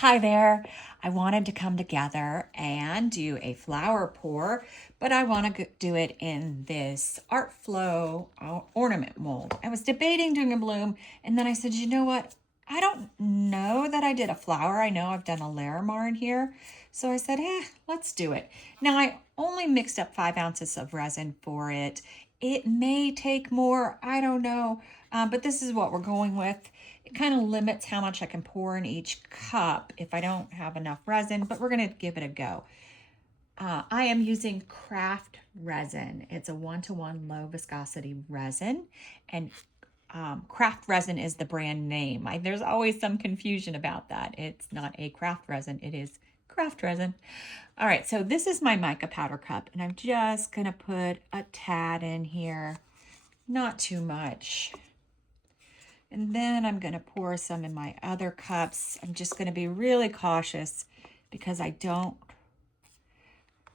Hi there. I wanted to come together and do a flower pour, but I want to do it in this Art Flow ornament mold. I was debating doing a bloom, and then I said, you know what? I don't know that I did a flower. I know I've done a Larimar in here. So I said, let's do it. Now I only mixed up 5 ounces of resin for it. It may take more, I don't know, but this is what we're going with. It kind of limits how much I can pour in each cup if I don't have enough resin, but we're going to give it a go. I am using Craft Resin. It's a 1-to-1 low viscosity resin, and Craft Resin is the brand name. There's always some confusion about that. It's not a craft resin, it is Craft Resin. All right, so this is my mica powder cup, and I'm just gonna put a tad in here, not too much. And then I'm gonna pour some in my other cups. I'm just gonna be really cautious because I don't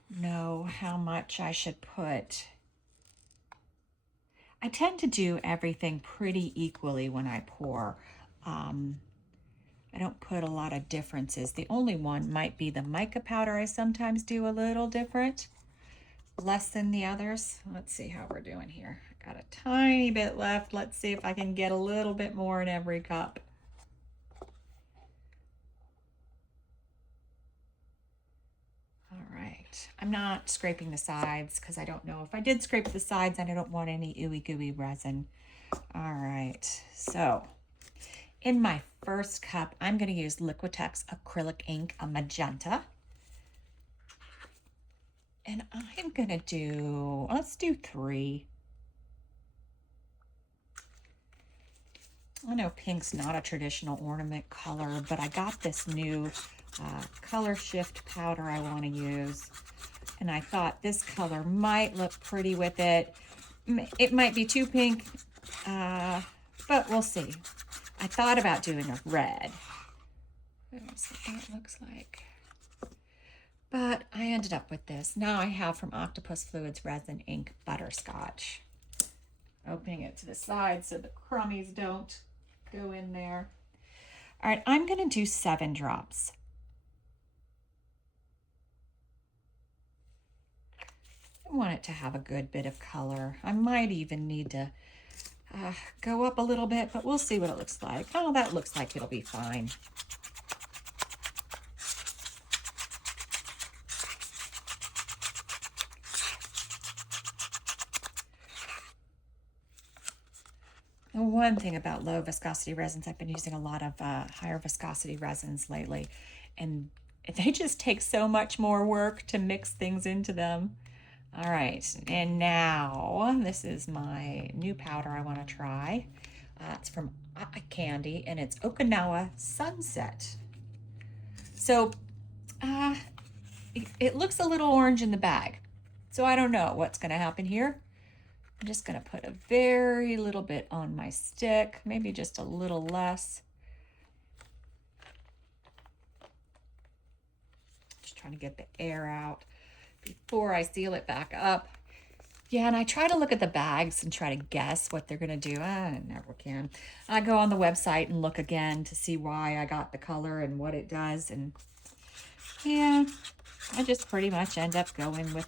know how much I should put. I tend to do everything pretty equally when I pour. I don't put a lot of differences. The only one might be the mica powder. I sometimes do a little different, less than the others. Let's see how we're doing here. I got a tiny bit left. Let's see if I can get a little bit more in every cup. All right, I'm not scraping the sides because I don't know if I did scrape the sides and I don't want any ooey gooey resin. All right, so in my first cup, I'm going to use Liquitex acrylic ink, a magenta. And I'm going to do, let's do 3. I know pink's not a traditional ornament color, but I got this new color shift powder I want to use. And I thought this color might look pretty with it. It might be too pink, but we'll see. I thought about doing a red. Let's see what that looks like. But I ended up with this. Now I have from Octopus Fluids Resin Ink Butterscotch. Opening it to the side so the crummies don't go in there. All right, I'm gonna do 7 drops. I want it to have a good bit of color. I might even need to go up a little bit, but we'll see what it looks like. Oh, that looks like it'll be fine. The one thing about low viscosity resins, I've been using a lot of higher viscosity resins lately, and they just take so much more work to mix things into them. All right, and now this is my new powder I want to try. It's from Candy, and it's Okinawa Sunset. So it looks a little orange in the bag, so I don't know what's going to happen here. I'm just going to put a very little bit on my stick, maybe just a little less. Just trying to get the air out before I seal it back up. Yeah, and I try to look at the bags and try to guess what they're going to do. I never can. I go on the website and look again to see why I got the color and what it does. And yeah, I just pretty much end up going with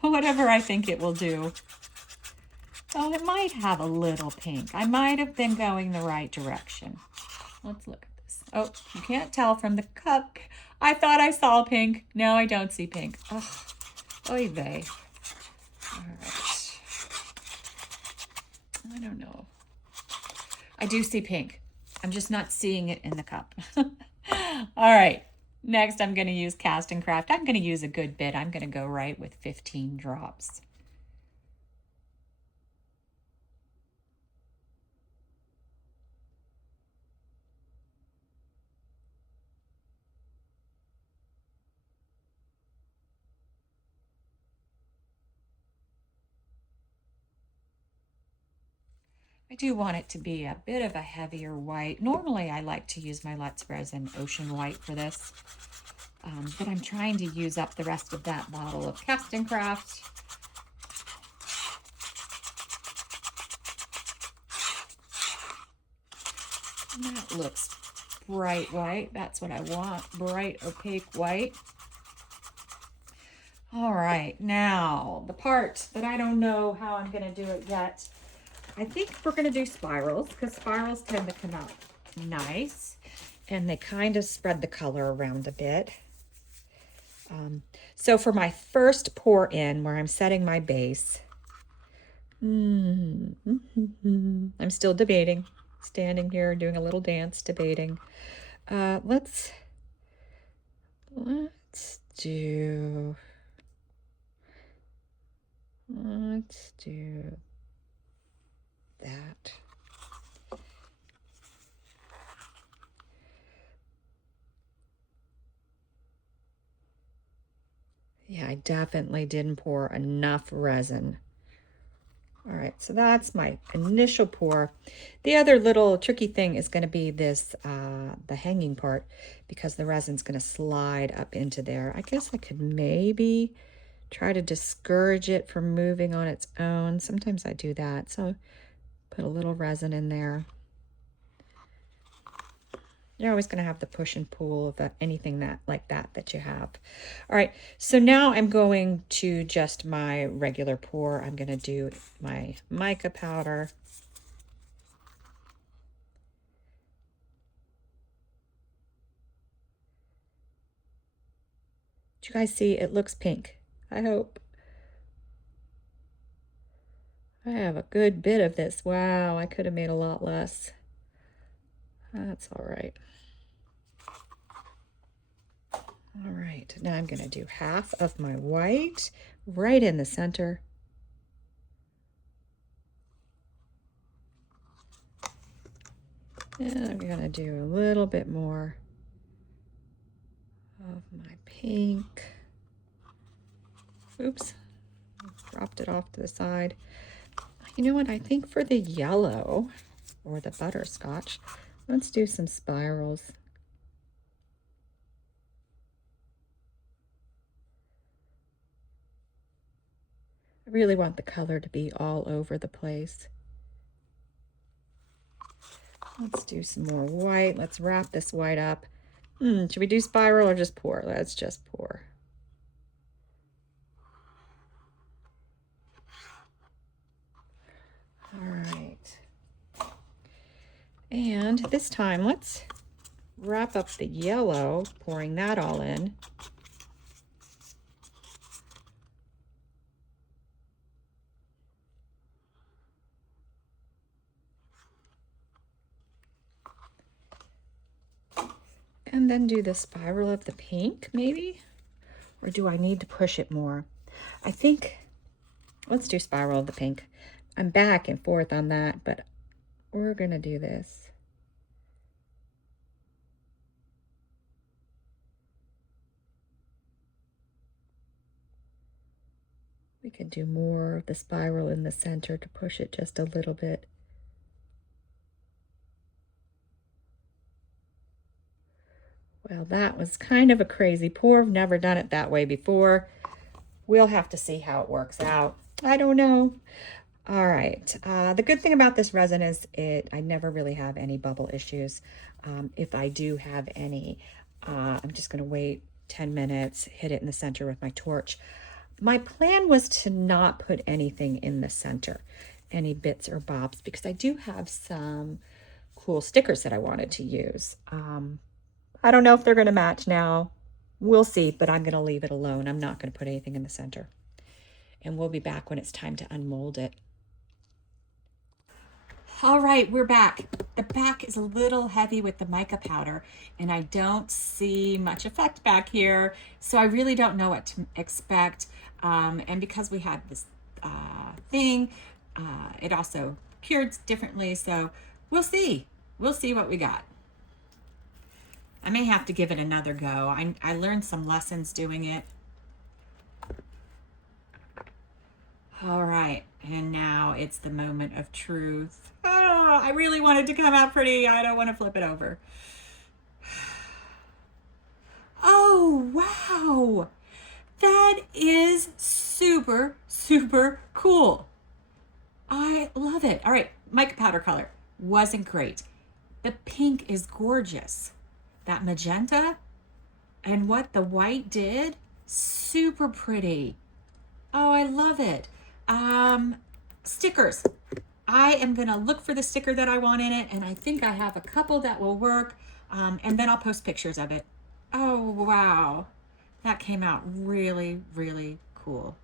whatever I think it will do. So it might have a little pink. I might have been going the right direction. Let's look at this. Oh, you can't tell from the cup. I thought I saw pink. No, I don't see pink. Oh, oy vey. All right. I don't know. I do see pink. I'm just not seeing it in the cup. All right. Next, I'm going to use CastinCraft. I'm going to use a good bit. I'm going to go right with 15 drops. I do want it to be a bit of a heavier white. Normally, I like to use my Let's Resin Ocean White for this, but I'm trying to use up the rest of that bottle of CastinCraft. And that looks bright white. That's what I want, bright opaque white. All right, now the part that I don't know how I'm gonna do it yet. I think we're gonna do spirals because spirals tend to come out nice and they kind of spread the color around a bit. So for my first pour in where I'm setting my base, I'm still debating, standing here doing a little dance debating. Let's do that. Yeah, I definitely didn't pour enough resin. All right, so that's my initial pour. The other little tricky thing is going to be this, the hanging part, because the resin's going to slide up into there. I guess I could maybe try to discourage it from moving on its own. Sometimes I do that, so put a little resin in there. You're always going to have the push and pull of anything like that you have. All right, so now I'm going to just my regular pour. I'm going to do my mica powder. Did you guys see? It looks pink. I hope. I have a good bit of this. Wow, I could have made a lot less. That's all right. All right, now I'm going to do half of my white right in the center. And I'm going to do a little bit more of my pink. Oops, dropped it off to the side. You know what, I think for the yellow or the butterscotch, let's do some spirals. I really want the color to be all over the place. Let's do some more white. Let's wrap this white up. Should we do spiral or just pour? Let's just pour. All right. And this time, let's wrap up the yellow, pouring that all in. And then do the spiral of the pink, maybe? Or do I need to push it more? I think, let's do spiral of the pink. I'm back and forth on that, but we're gonna do this. We could do more of the spiral in the center to push it just a little bit. Well, that was kind of a crazy pour. I've never done it that way before. We'll have to see how it works out. I don't know. All right. The good thing about this resin is I never really have any bubble issues. If I do have any, I'm just going to wait 10 minutes, hit it in the center with my torch. My plan was to not put anything in the center, any bits or bobs, because I do have some cool stickers that I wanted to use. I don't know if they're going to match now. We'll see, but I'm going to leave it alone. I'm not going to put anything in the center. And we'll be back when it's time to unmold it. All right, we're back. The back is a little heavy with the mica powder, and I don't see much effect back here, so I really don't know what to expect. And because we had this thing, it also cured differently, so we'll see. We'll see what we got. I may have to give it another go. I learned some lessons doing it. All right, and now it's the moment of truth. Oh, I really want it to come out pretty. I don't want to flip it over. Oh, wow. That is super, super cool. I love it. All right, mica powder color wasn't great. The pink is gorgeous. that magenta and what the white did. Super pretty. Oh, I love it. Stickers. I am gonna look for the sticker that I want in it, and I think I have a couple that will work, and then I'll post pictures of it. Oh, wow. That came out really, really cool.